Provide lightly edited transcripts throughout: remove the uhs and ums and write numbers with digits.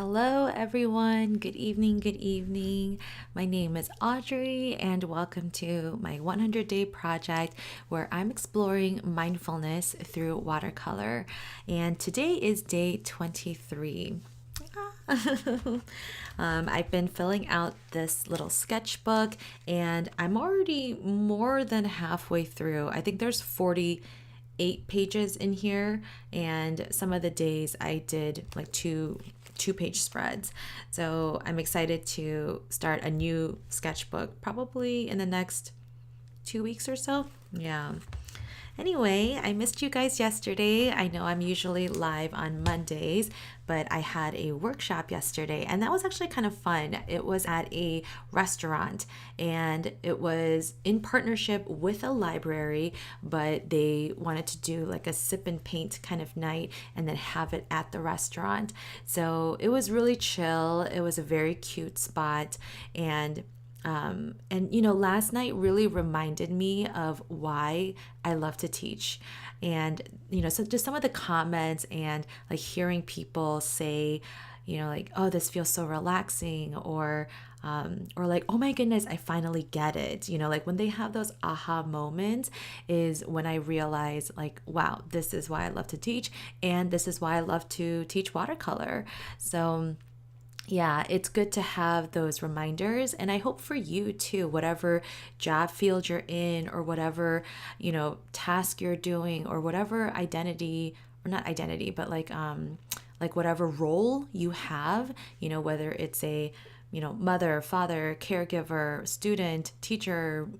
Hello, everyone. Good evening. Good evening. My name is Audrey, and welcome to my 100-day project where I'm exploring mindfulness through watercolor. And today is day 23. I've been filling out this little sketchbook, and I'm already more than halfway through. I think there's 48 pages in here, and some of the days I did like two-page spreads. So I'm excited to start a new sketchbook probably in the next 2 weeks or so. Yeah. Anyway, I missed you guys yesterday. I know I'm usually live on Mondays, but I had a workshop yesterday and that was actually kind of fun. It was at a restaurant and it was in partnership with a library, but they wanted to do like a sip and paint kind of night and then have it at the restaurant. So it was really chill. It was a very cute spot and last night really reminded me of why I love to teach. And, so just some of the comments and like hearing people say, like, oh, this feels so relaxing, or like, oh my goodness, I finally get it. Like when they have those aha moments is when I realize, like, wow, this is why I love to teach. And this is why I love to teach watercolor. So, yeah, it's good to have those reminders. And I hope for you too, whatever job field you're in, or whatever, task you're doing, or whatever identity, or not identity, but like whatever role you have, whether it's a, mother, father, caregiver, student, teacher,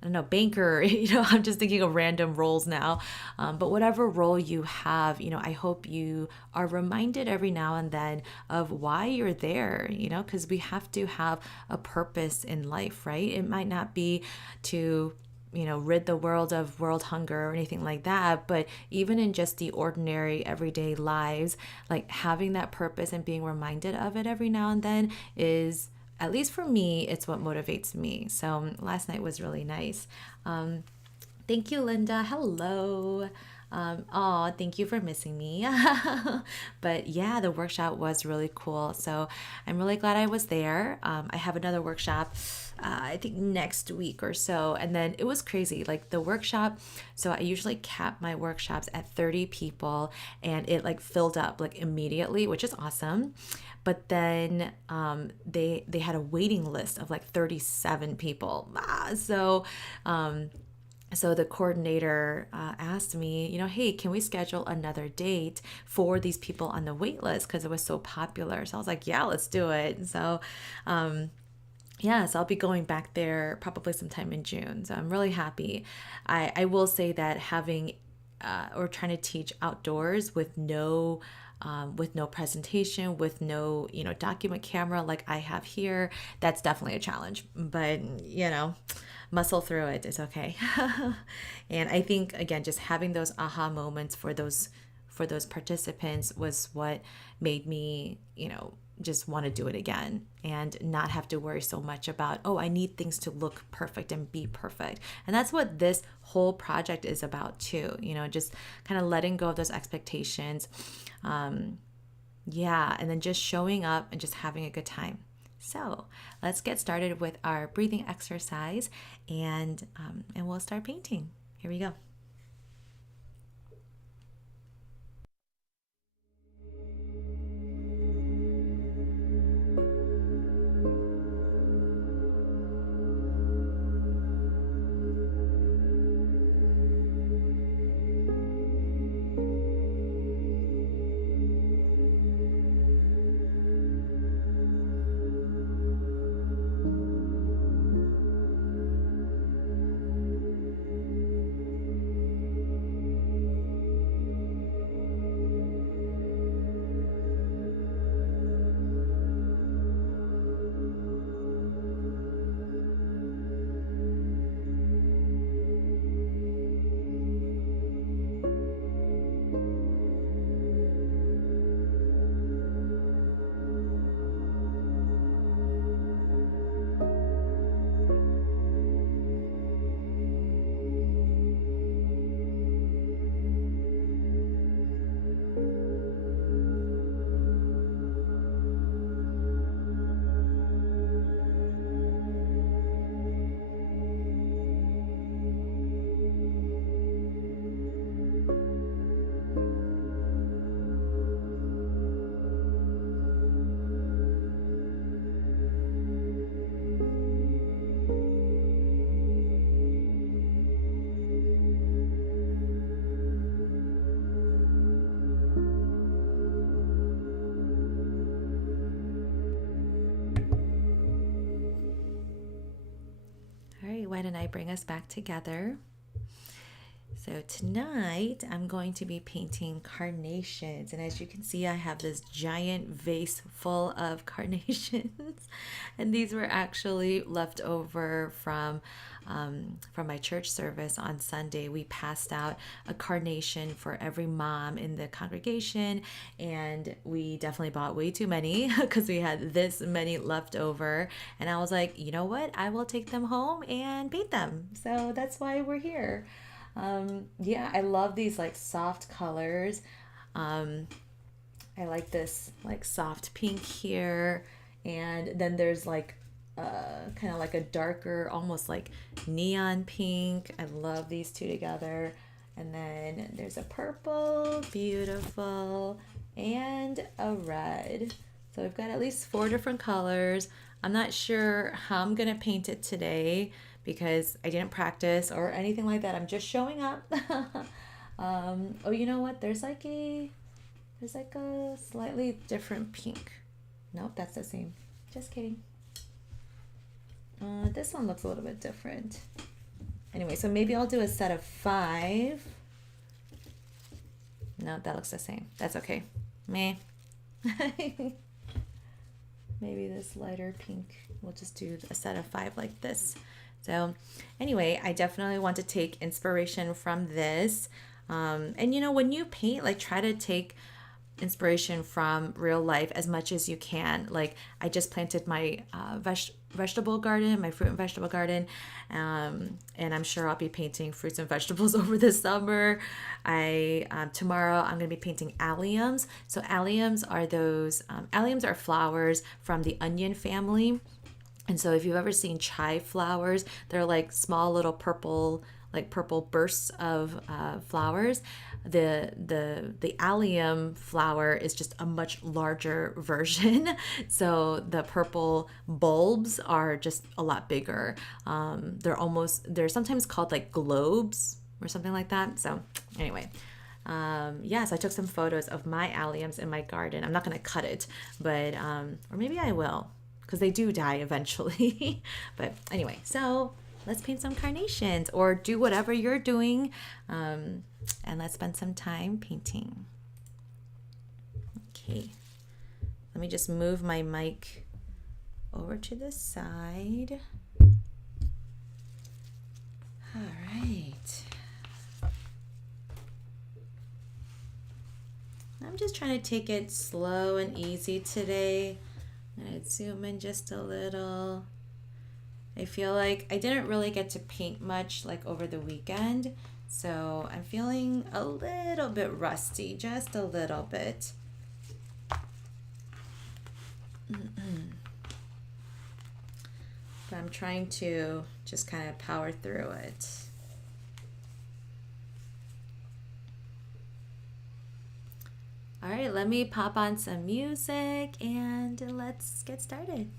I don't know, banker, I'm just thinking of random roles now. But whatever role you have, I hope you are reminded every now and then of why you're there, because we have to have a purpose in life, right? It might not be to, rid the world of world hunger or anything like that. But even in just the ordinary everyday lives, like having that purpose and being reminded of it every now and then is, at least for me, it's what motivates me. So last night was really nice. Thank you, Linda. Hello. Thank you for missing me. But yeah, the workshop was really cool. So I'm really glad I was there. I have another workshop, I think next week or so. And then it was crazy. Like the workshop, so I usually cap my workshops at 30 people and it like filled up like immediately, which is awesome. But then they had a waiting list of like 37 people. So the coordinator asked me, hey, can we schedule another date for these people on the wait list because it was so popular? So I was like, yeah, let's do it. So so I'll be going back there probably sometime in June. So I'm really happy. I will say that having or trying to teach outdoors with no presentation, with no, document camera like I have here, that's definitely a challenge. But, muscle through it is okay. And I think again, just having those aha moments for those participants was what made me, just want to do it again and not have to worry so much about, oh, I need things to look perfect and be perfect. And that's what this whole project is about too, just kind of letting go of those expectations. And then just showing up and just having a good time. So let's get started with our breathing exercise and we'll start painting. Here we go. and I bring us back together. So tonight I'm going to be painting carnations, and as you can see I have this giant vase full of carnations and these were actually left over from my church service on Sunday. We passed out a carnation for every mom in the congregation, and we definitely bought way too many because we had this many left over, and I was like, you know what, I will take them home and paint them. So that's why we're here. Yeah, I love these like soft colors. I like this like soft pink here, and then there's like kind of like a darker, almost like neon pink. I love these two together. And then there's a purple, beautiful, and a red. So we've got at least 4 different colors. I'm not sure how I'm gonna paint it today because I didn't practice or anything like that. I'm just showing up. Oh, you know what? There's like a slightly different pink. Nope, that's the same. Just kidding. This one looks a little bit different. Anyway, so maybe I'll do a set of 5. No, that looks the same. That's okay. Meh. Maybe this lighter pink. We'll just do a set of 5 like this. So anyway, I definitely want to take inspiration from this. And you know, when you paint, like try to take inspiration from real life as much as you can. Like I just planted my vegetable garden, my fruit and vegetable garden, and I'm sure I'll be painting fruits and vegetables over the summer. Tomorrow I'm going to be painting alliums. So alliums are flowers from the onion family. And so if you've ever seen chive flowers, they're like small little purple bursts of flowers. The allium flower is just a much larger version. So the purple bulbs are just a lot bigger. They're sometimes called like globes or something like that. So anyway, yes, I took some photos of my alliums in my garden. I'm not going to cut it, but or maybe I will, because they do die eventually. But anyway, so let's paint some carnations or do whatever you're doing, and let's spend some time painting. Okay, let me just move my mic over to the side. All right. I'm just trying to take it slow and easy today. I'm going to zoom in just a little. I feel like I didn't really get to paint much like over the weekend, so I'm feeling a little bit rusty, just a little bit. But I'm trying to just kind of power through it. All right, let me pop on some music and let's get started.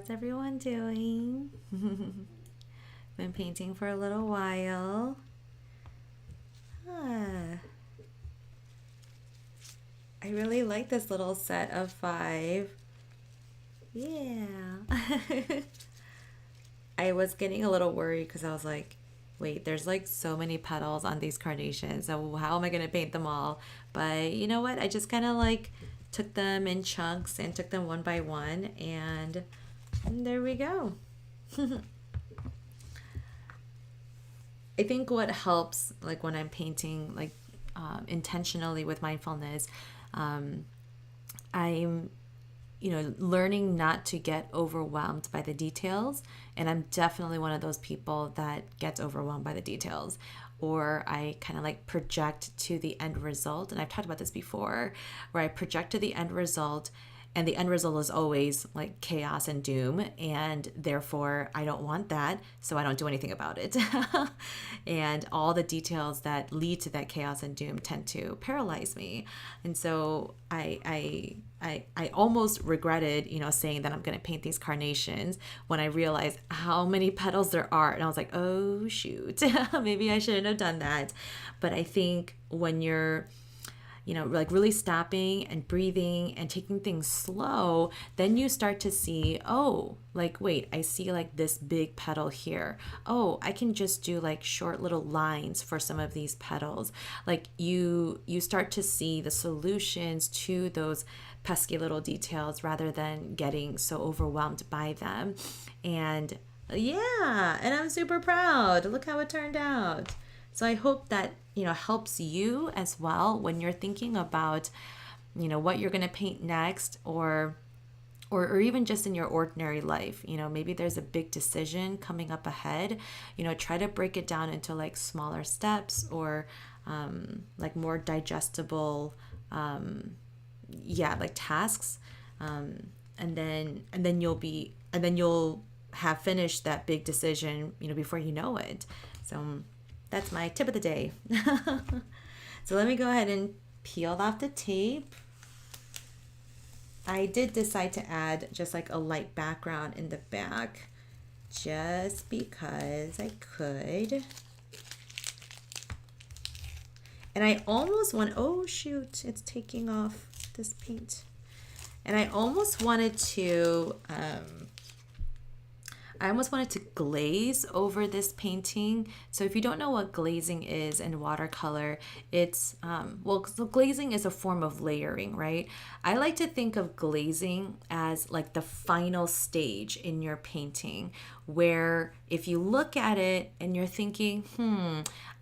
How's everyone doing? Been painting for a little while. I really like this little set of 5. Yeah. I was getting a little worried because I was like, wait, there's like so many petals on these carnations. So how am I going to paint them all? But you know what? I just kind of like took them in chunks and took them one by one, and there we go. I think what helps, like when I'm painting, like intentionally with mindfulness, I'm learning not to get overwhelmed by the details. And I'm definitely one of those people that gets overwhelmed by the details, or I kind of like project to the end result. And I've talked about this before, where I project to the end result, and the end result is always like chaos and doom, and therefore I don't want that, so I don't do anything about it. And all the details that lead to that chaos and doom tend to paralyze me. And so I almost regretted, saying that I'm going to paint these carnations when I realized how many petals there are. And I was like, oh, shoot, maybe I shouldn't have done that. But I think when you're like really stopping and breathing and taking things slow, then you start to see, oh, like, wait, I see like this big petal here. Oh, I can just do like short little lines for some of these petals. Like you start to see the solutions to those pesky little details rather than getting so overwhelmed by them. And yeah, and I'm super proud. Look how it turned out. So I hope that, helps you as well when you're thinking about, what you're going to paint next, or even just in your ordinary life. Maybe there's a big decision coming up ahead. Try to break it down into like smaller steps, or like more digestible, like tasks. And then you'll have finished that big decision, before you know it. So that's my tip of the day. So let me go ahead and peel off the tape. I did decide to add just like a light background in the back, just because I could. And I almost want, oh shoot, it's taking off this paint. And I almost wanted to glaze over this painting. So if you don't know what glazing is in watercolor, it's, so glazing is a form of layering, right? I like to think of glazing as like the final stage in your painting, where if you look at it and you're thinking,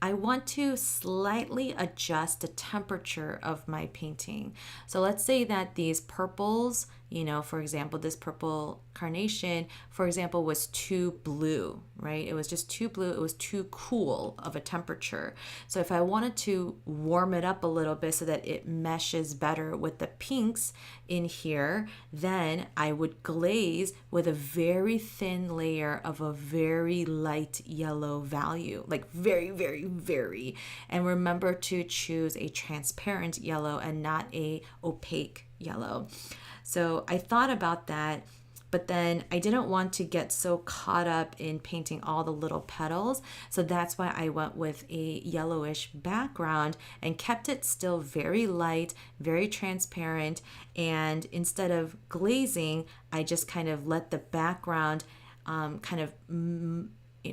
I want to slightly adjust the temperature of my painting. So let's say that these purples, for example, this purple carnation, for example, was too blue, right? It was just too blue. It was too cool of a temperature. So if I wanted to warm it up a little bit so that it meshes better with the pinks in here, then I would glaze with a very thin layer of a very light yellow value, like very, very, very. And remember to choose a transparent yellow and not a opaque yellow. So I thought about that, but then I didn't want to get so caught up in painting all the little petals. So that's why I went with a yellowish background and kept it still very light, very transparent. And instead of glazing, I just kind of let the background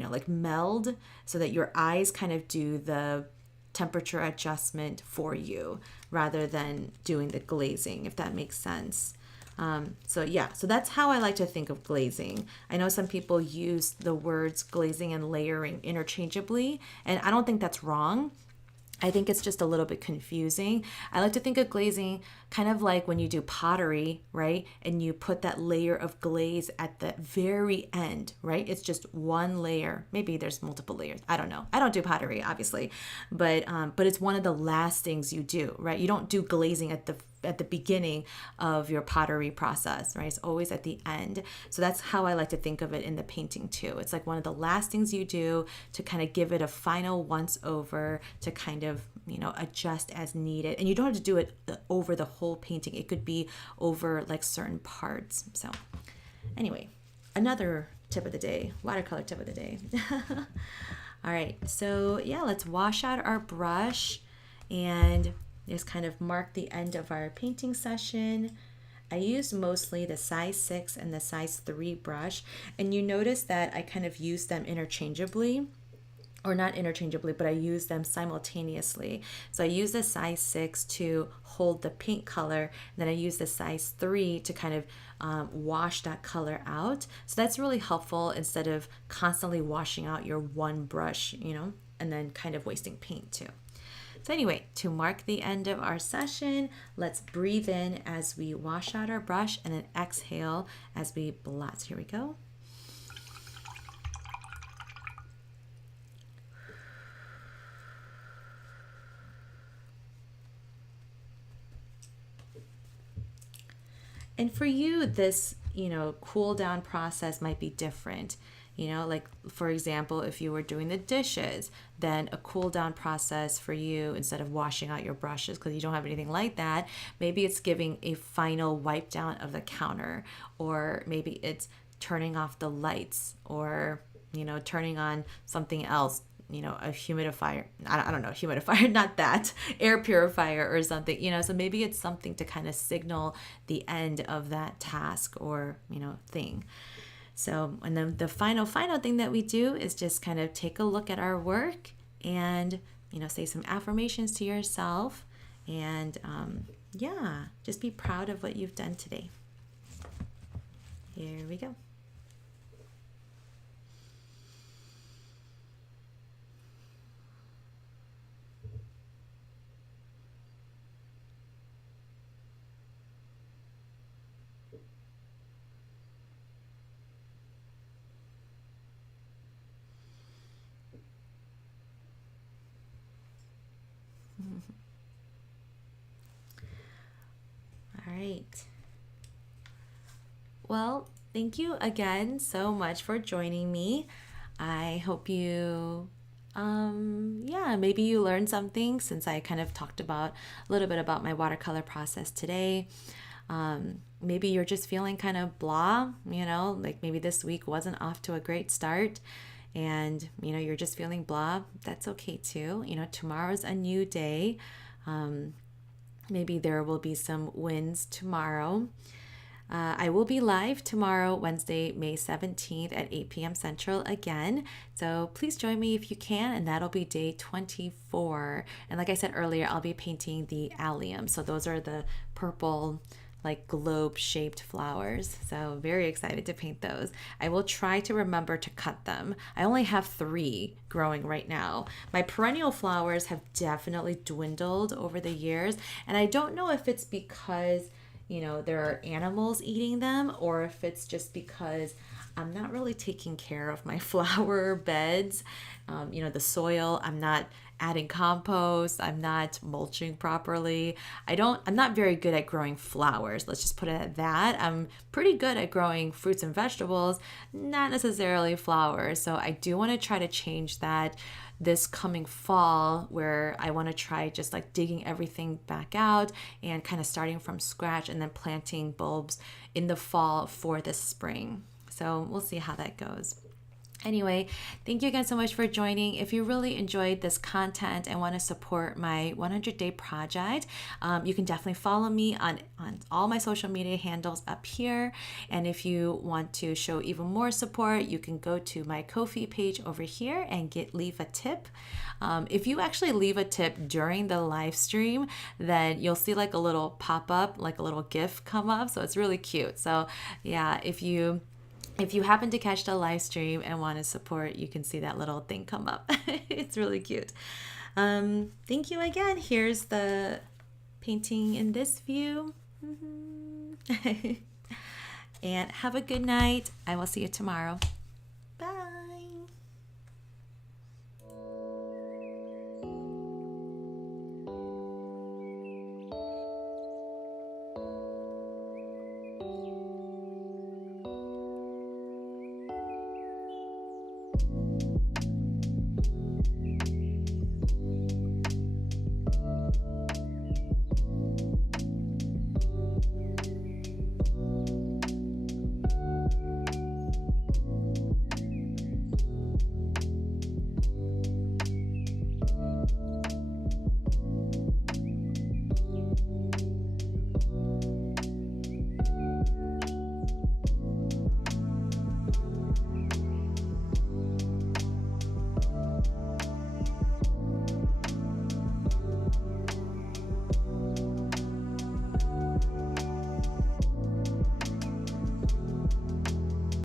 like meld, so that your eyes kind of do the temperature adjustment for you rather than doing the glazing, if that makes sense. So that's how I like to think of glazing. I know some people use the words glazing and layering interchangeably, and I don't think that's wrong. I think it's just a little bit confusing. I like to think of glazing kind of like when you do pottery, right? And you put that layer of glaze at the very end, right? It's just one layer. Maybe there's multiple layers. I don't know. I don't do pottery, obviously, but it's one of the last things you do, right? You don't do glazing at the beginning of your pottery process, right? It's always at the end. So that's how I like to think of it in the painting too. It's like one of the last things you do to kind of give it a final once over, to kind of, adjust as needed. And you don't have to do it over the whole painting. It could be over like certain parts. So anyway, another tip of the day, watercolor tip of the day. All right, so yeah, let's wash out our brush and just kind of mark the end of our painting session. I used mostly the size 6 and the size 3 brush, and you notice that I kind of use them interchangeably, or not interchangeably, but I use them simultaneously. So I use the size 6 to hold the paint color, and then I use the size 3 to kind of wash that color out. So that's really helpful instead of constantly washing out your one brush, and then kind of wasting paint too. So anyway, to mark the end of our session, let's breathe in as we wash out our brush and then exhale as we blot. Here we go. And for you, this, cool down process might be different. Like for example, if you were doing the dishes, then a cool down process for you, instead of washing out your brushes because you don't have anything like that, maybe it's giving a final wipe down of the counter, or maybe it's turning off the lights, or, turning on something else, a humidifier. I don't know, humidifier, not that, air purifier or something, so maybe it's something to kind of signal the end of that task or, thing. So, and then the final thing that we do is just kind of take a look at our work and, say some affirmations to yourself, and just be proud of what you've done today. Here we go. All right. Well, thank you again so much for joining me. I hope you, maybe you learned something, since I kind of talked about a little bit about my watercolor process today. Maybe you're just feeling kind of blah, like maybe this week wasn't off to a great start, and, you're just feeling blah. That's okay too. Tomorrow's a new day. Maybe there will be some wins tomorrow. I will be live tomorrow, Wednesday, May 17th at 8 p.m. Central again. So please join me if you can, and that'll be day 24. And like I said earlier, I'll be painting the allium. So those are the purple, like globe-shaped flowers. So very excited to paint those. I will try to remember to cut them. I only have 3 growing right now. My perennial flowers have definitely dwindled over the years, and I don't know if it's because there are animals eating them, or if it's just because I'm not really taking care of my flower beds. The soil, I'm not adding compost, I'm not mulching properly. I'm not very good at growing flowers. Let's just put it at that. I'm pretty good at growing fruits and vegetables, not necessarily flowers. So I do want to try to change that this coming fall, where I want to try just like digging everything back out and kind of starting from scratch, and then planting bulbs in the fall for the spring. So we'll see how that goes. Anyway, thank you again so much for joining. If you really enjoyed this content and want to support my 100-day project, you can definitely follow me on all my social media handles up here. And if you want to show even more support, you can go to my Ko-fi page over here and leave a tip. If you actually leave a tip during the live stream, then you'll see like a little pop-up, like a little GIF come up. So it's really cute. So yeah, if you happen to catch the live stream and want to support, you can see that little thing come up. It's really cute. Thank you again. Here's the painting in this view. And have a good night. I will see you tomorrow.